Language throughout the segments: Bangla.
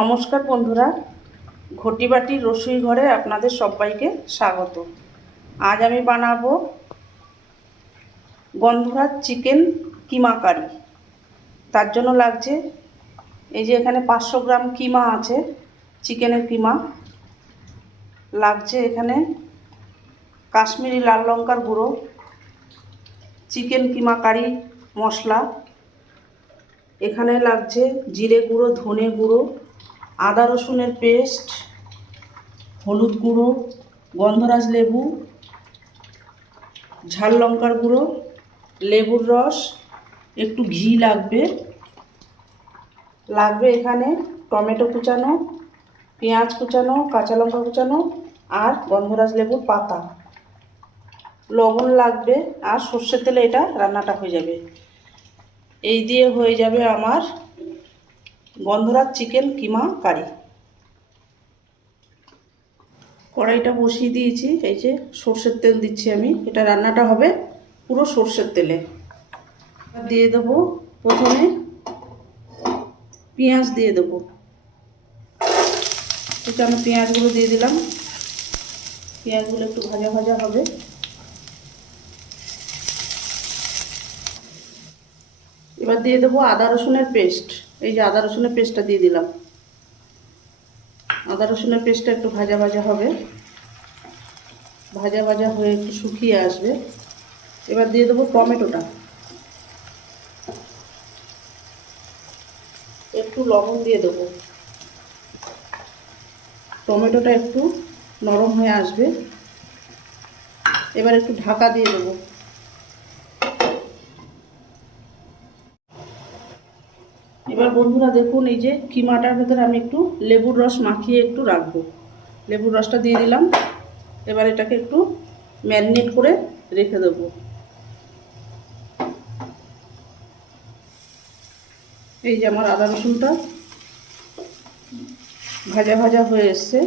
নমস্কার বন্ধুরা, ঘটি বাটির রসুই ঘরে আপনাদের সবাইকে স্বাগত। আজ আমি বানাবো গন্ধরাজ চিকেন কিমা কারি। তার জন্য লাগছে এই যে এখানে 500 গ্রাম কিমা আছে, চিকেনের কিমা। লাগছে এখানে কাশ্মীরি লাল লঙ্কার গুঁড়ো, চিকেন কিমা কারি মশলা। এখানে লাগছে জিরে গুঁড়ো, ধনে গুঁড়ো, আদা রসুনের পেস্ট, হলুদ গুঁড়ো, গন্ধরাজ লেবু, ঝাল লঙ্কার গুঁড়ো, লেবুর রস, একটু ঘি লাগবে। এখানে টমেটো কুচানো, পেঁয়াজ কুচানো, কাঁচা লঙ্কা কুচানো আর গন্ধরাজ লেবুর পাতা। লবণ লাগবে আর সর্ষের তেলে এটা রান্নাটা হয়ে যাবে। এই দিয়ে হয়ে যাবে আমার গন্ধরাজ চিকেন কিমা কারি। কড়াইটা বসিয়ে দিয়েছি, এই যে সর্ষের তেল দিচ্ছি আমি। এটা রান্নাটা হবে পুরো সর্ষের তেলে। দিয়ে দেবো প্রথমে পেঁয়াজ দিয়ে দেবো। এখানে পেঁয়াজগুলো দিয়ে দিলাম। পেঁয়াজগুলো একটু ভাজা ভাজা হবে। এবার দিয়ে দেবো আদা রসুনের পেস্ট। এই যে আদা রসুনের পেস্টটা দিয়ে দিলাম। আদা রসুনের পেস্টটা একটু ভাজা ভাজা হবে, ভাজা ভাজা হয়ে একটু শুকিয়ে আসবে। এবার দিয়ে দেবো টমেটোটা। একটু লবণ দিয়ে দেবো। টমেটোটা একটু নরম হয়ে আসবে। এবার একটু ঢাকা দিয়ে দেবো। এবার বন্ধুরা দেখুন, এই যে কিমাটার ভেতরে আমি একটু লেবুর রস মাখিয়ে একটু রাখবো। লেবুর রসটা দিয়ে দিলাম। এবার এটাকে একটু ম্যারিনেট করে রেখে দেবো। এই যে আমার আদা রসুনটা ভাজা ভাজা হয়ে এসছে।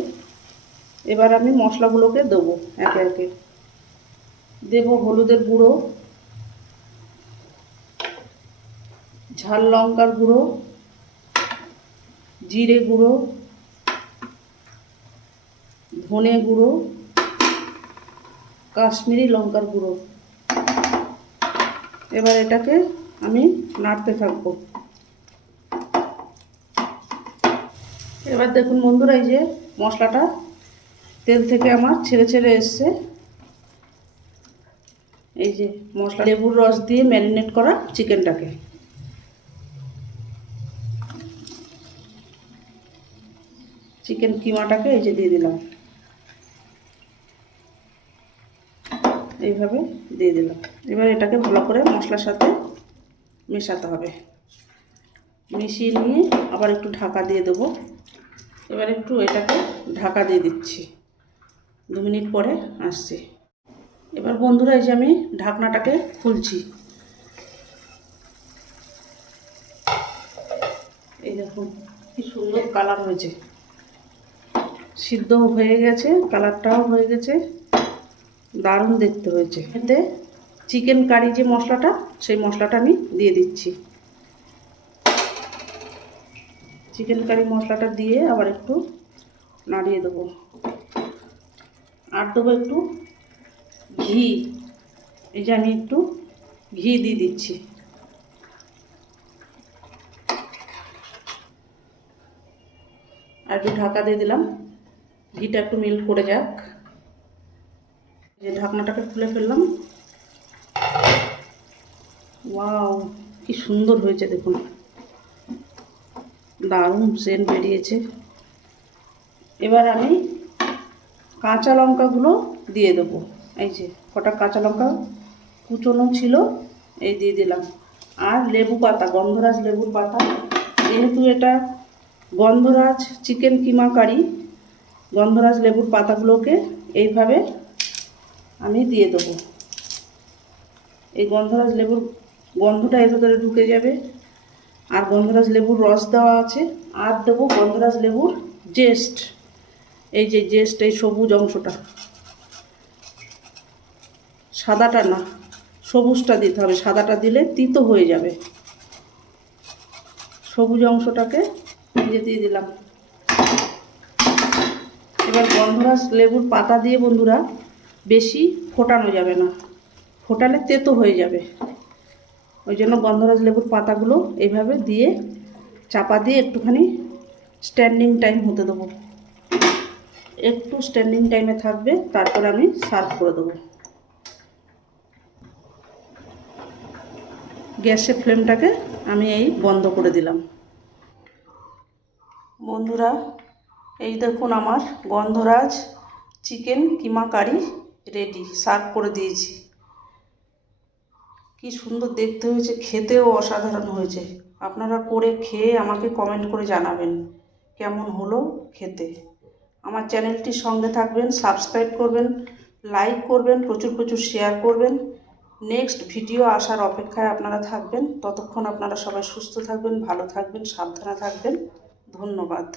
এবার আমি মশলাগুলোকে দেবো একে একে। দেবো হলুদের গুঁড়ো, ঝাল লঙ্কার গুঁড়ো, জিরে গুঁড়ো, ধনে গুঁড়ো, কাশ্মীরি লঙ্কার গুঁড়ো। এবার এটাকে আমি নাড়তে থাকবো। এবার দেখুন বন্ধুরা, এই যে মশলাটা তেল থেকে আমার ছেড়ে ছেড়ে এসছে। এই যে মশলা, লেবুর রস দিয়ে ম্যারিনেট করা চিকেনটাকে চিকেন কিমাটাকে এই যে দিয়ে দিলাম। এইভাবে দিয়ে দিলাম। এবার এটাকে ভালো করে মশলার সাথে মেশাতে হবে। মিশিয়ে নিয়ে আবার একটু ঢাকা দিয়ে দেবো। এবার একটু এটাকে ঢাকা দিয়ে দিচ্ছি। 2 মিনিট পরে আসছি। এবার বন্ধুরা, এই যে আমি ঢাকনাটাকে খুলছি। এই দেখুন কি সুন্দর কালার হয়েছে। সিদ্ধ হয়ে গেছে, কালারটাও হয়ে গেছে, দারুণ দেখতে হয়েছে। এতে চিকেন কারি যে মশলাটা, সেই মশলাটা আমি দিয়ে দিচ্ছি। চিকেন কারি মশলাটা দিয়ে আবার একটু নাড়িয়ে দেবো। আর দেবো একটু ঘি। এই যে আমি একটু ঘি দিয়ে দিচ্ছি। আর একটু ঢাকা দিয়ে দিলাম। ঘিটা একটু মেল্ট করে যাক। যে ঢাকনাটাকে খুলে ফেললাম। ওয়াও, কি সুন্দর হয়েছে দেখুন, দারুণ সেন্ট বেরিয়েছে। এবার আমি কাঁচা লঙ্কাগুলো দিয়ে দেবো। এই যে কটা কাঁচা লঙ্কা কুচোনো ছিল, এই দিয়ে দিলাম। আর লেবু পাতা, গন্ধরাজ লেবুর পাতা। যেহেতু এটা গন্ধরাজ চিকেন কিমা কারি, গন্ধরাজ লেবুর পাতাগুলোকে এইভাবে আমি দিয়ে দেবো। এই গন্ধরাজ লেবুর গন্ধটা এর ভেতরে ঢুকে যাবে। আর গন্ধরাজ লেবুর রস দেওয়া আছে। আর দেবো গন্ধরাজ লেবুর জেস্ট। এই যে জেস্ট, এই সবুজ অংশটা, সাদাটা না, সবুজটা দিতে হবে। সাদাটা দিলে তিতো হয়ে যাবে। সবুজ অংশটাকে দিয়ে দিলাম। এবার গন্ধরাজ লেবুর পাতা দিয়ে বন্ধুরা বেশি ফোটানো যাবে না, ফোটালে তেতো হয়ে যাবে। ওই জন্য গন্ধরাজ লেবুর পাতাগুলো এইভাবে দিয়ে চাপা দিয়ে একটুখানি স্ট্যান্ডিং টাইম হতে দেবো। একটু স্ট্যান্ডিং টাইমে থাকবে, তারপর আমি সার্ভ করে দেবো। গ্যাসের ফ্লেমটাকে আমি এই বন্ধ করে দিলাম। বন্ধুরা এই দেখুন আমার গন্ধরাজ চিকেন কিমা কারি রেডি, সার্ভ করে দিয়েছি। কি সুন্দর দেখতে হয়েছে, খেতেও অসাধারণ হয়েছে। আপনারা করে খেয়ে আমাকে কমেন্ট করে জানাবেন কেমন হলো খেতে। আমার চ্যানেলটির সঙ্গে থাকবেন, সাবস্ক্রাইব করবেন, লাইক করবেন, প্রচুর প্রচুর শেয়ার করবেন। নেক্সট ভিডিও আসার অপেক্ষায় আপনারা থাকবেন। ততক্ষণ আপনারা সবাই সুস্থ থাকবেন, ভালো থাকবেন, সাবধানে থাকবেন। ধন্যবাদ।